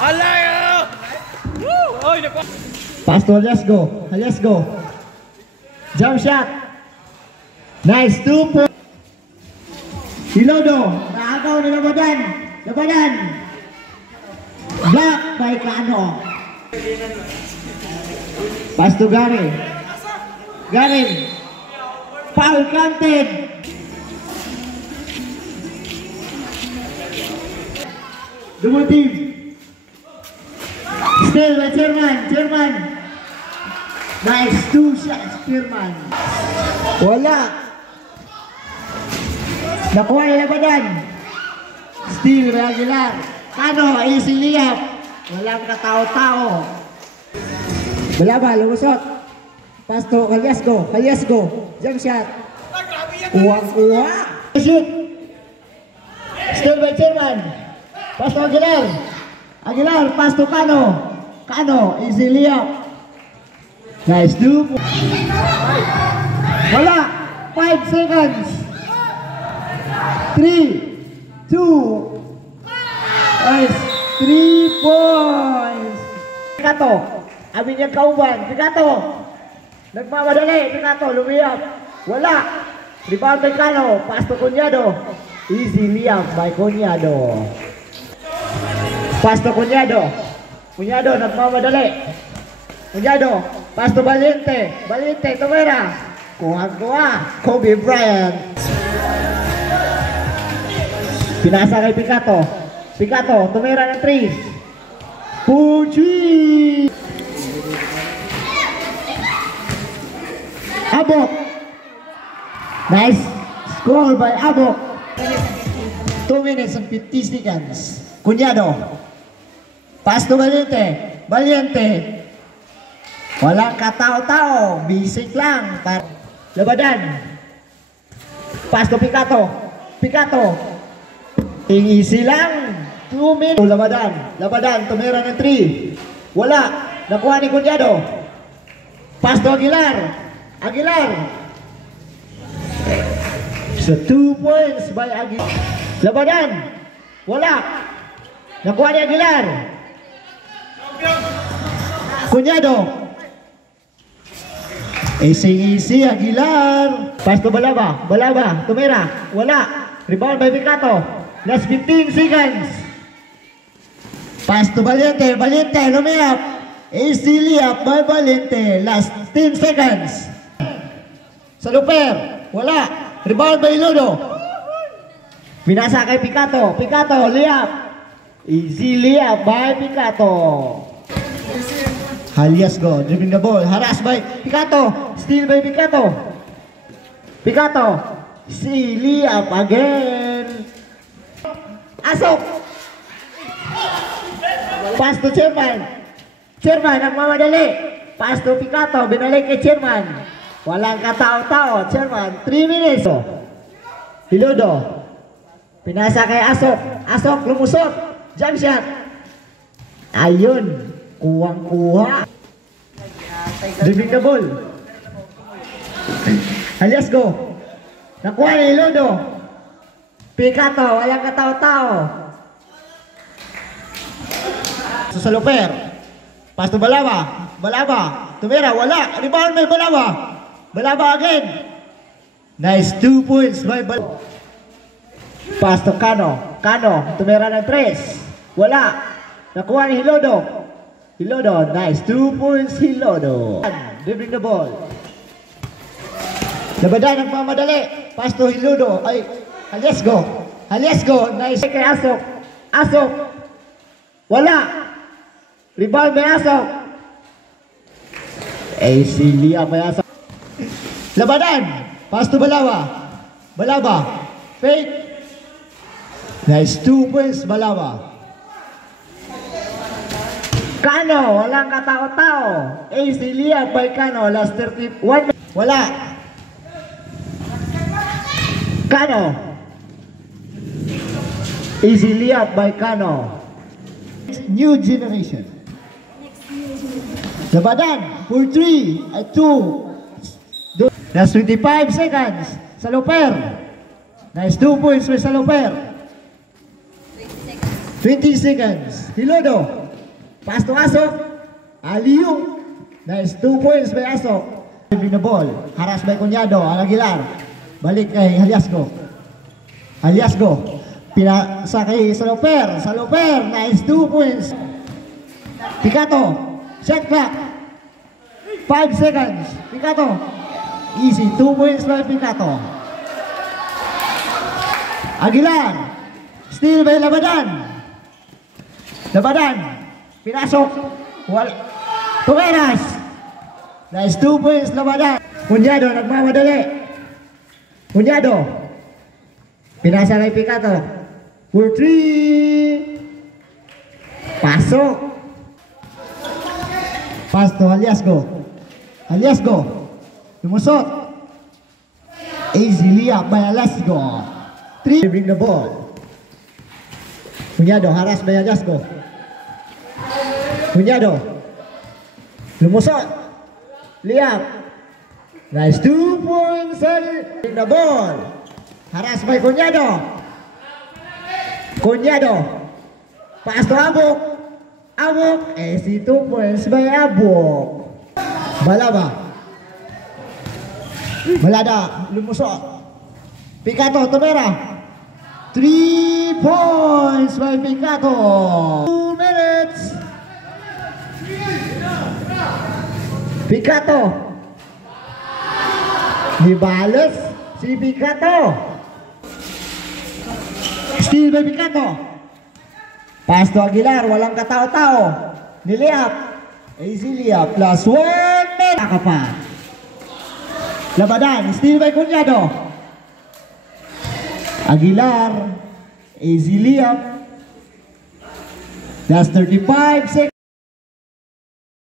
Alayo! Woo! Oy, Pass to Haliasgo. Haliasgo. Jump shot. Nice, 2 points. Hilodo. Naagaw ni Labadan. Labadan. Block by Cano. Pass to Gary. Gary. Foul counted. Double team. Still by Chairman. Chairman. Nice, 2 shots, Chairman. Wala. Nakuha ni Labadan. Still by Aguilar. Cano, easy layup. Walang katao-tao. Balaba, lumusot. Pass to Haliasgo. Haliasgo. Jump shot. Kuha-kuha. Shoot. Still by Chairman. Pass to Aguilar. Aguilar, pass to Cano. Cano, easy layup. Nice, 2. Wala. 5 seconds. 3, 2. Nice, 3 points. Picato, amin niyang kauban. Picato, nagmamadali. Picato, lumiyap. Wala. Rebound by Cano. Pass to Cuñado. Easy layup by Cuñado. Pass to Cuñado. Cuñado, nagmamadali. Cuñado, pass to Valiente. Valiente, tumira. Kuha-kuha. Kobe Bryant. Pinasa kay Picato. Picato, tumira ng 3. Puji! Abok. Nice. Score by Abok. 2 minutes and 50 seconds. Cuñado. Pass to Valiente. Valiente. Walang katao-tao. Basic lang. Labadan. Pass to Picato. Picato. Easy lang. 2 minutes. Labadan. Labadan. Tumira ng 3. Wala. Nakuha ni Cuñado. Pass to Aguilar. Aguilar. So 2 points by Aguilar. Labadan. Wala. Nakuha ni Aguilar. Cuñado. Easy Aguilar. Pass to Balaba. Balaba. Tumira. Wala. Rebound by Picato. Last 15 seconds. Pass to Valiente. Valiente. Lumayap. Easy layup by Valiente. Last 10 seconds. Sa Luper. Wala. Rebound by Lodo. Pinasa kay Picato. Picato. Layup. Easy layup by Picato. Haliasgo. Dribbling the ball. Harass by Picato. Steal by Picato. Picato. Easy layup again. Asok. Pass to Chairman. Chairman, nagmamadali. Pass to Picato. Binalik kay Chairman. Walang katao-tao. Chairman, 3 minutes. Hilodo. Pinasa kay Asok. Asok, lumusot. Jump shot. Ayun. Kuwang-kuha. Dribbling the ball. Haliasgo. Nakuha ni Hilodo. Picato, walang katao-tao. Sa Luper. Pass to Balaba. Balaba. Tumira, wala. Rebound by Balaba. Balaba again. Nice, 2 points by Balaba. Pass to Cano. Cano. Tumira ng 3. Wala. Nakuha ni Hilodo. Hilodo. Nice, 2 points Hilodo. Dribbling the ball. Labadan nagmamadali. Pass to Hilodo. Ay, Haliasgo. Haliasgo. Nice kay Asok. Asok. Wala. Rebound by Asok. Silia by Asok. Labadan. Pass to Balaba. Balaba. Fake. Nice, 2 points Balaba. Cano. Walang katao-tao. Silia by Cano. Last 31. Wala. Cano. Easy layup by Cano. New generation. Labadan for 3 at 2. That's 25 seconds. Sa Luper. Nice, 2 points by sa Luper. 20 seconds. Hilodo. Pass to Asok. Aliyu. Nice. 2 points by Asok. Bring the ball. Haras by Cunyado. Ang Aguilar. Balik kay Haliasgo. Haliasgo. Pinasa kay Saloper. Saloper. Nice. 2 points. Picato. Shot clock. 5 seconds. Picato. Easy. 2 points by Picato. Aguilar. Steal by Labadan. Labadan. Pinasok. Tumeras. Nice. 2 points Labadan. Cunyado. Nagmamadali. Cunyado. Pinasa kay Picato. For 3. Pasok. Pass to Haliasgo. Haliasgo. Lumusot. Easy layup by Haliasgo. 3. Bring the ball. Cunyado. Haras by Haliasgo. Cunyado. Lumusot. Layup. Nice. 2 points. Bring the ball. Haras by Cunyado. Cunyado. Pass to Abok. Abok. Easy 2 points by Abok. Balaba. Balada. Lumusot. Picato. Tumera. 3 points by Picato. 2 minutes. Picato. Dibalas si Picato. Steal by Picato. Pass to Aguilar. Walang katao-tao. Niliap. Easy liap. Plus 1 minute.Aka pa. Labadan. Steal by Cunyado. Aguilar. Easy liap. That's 35 seconds.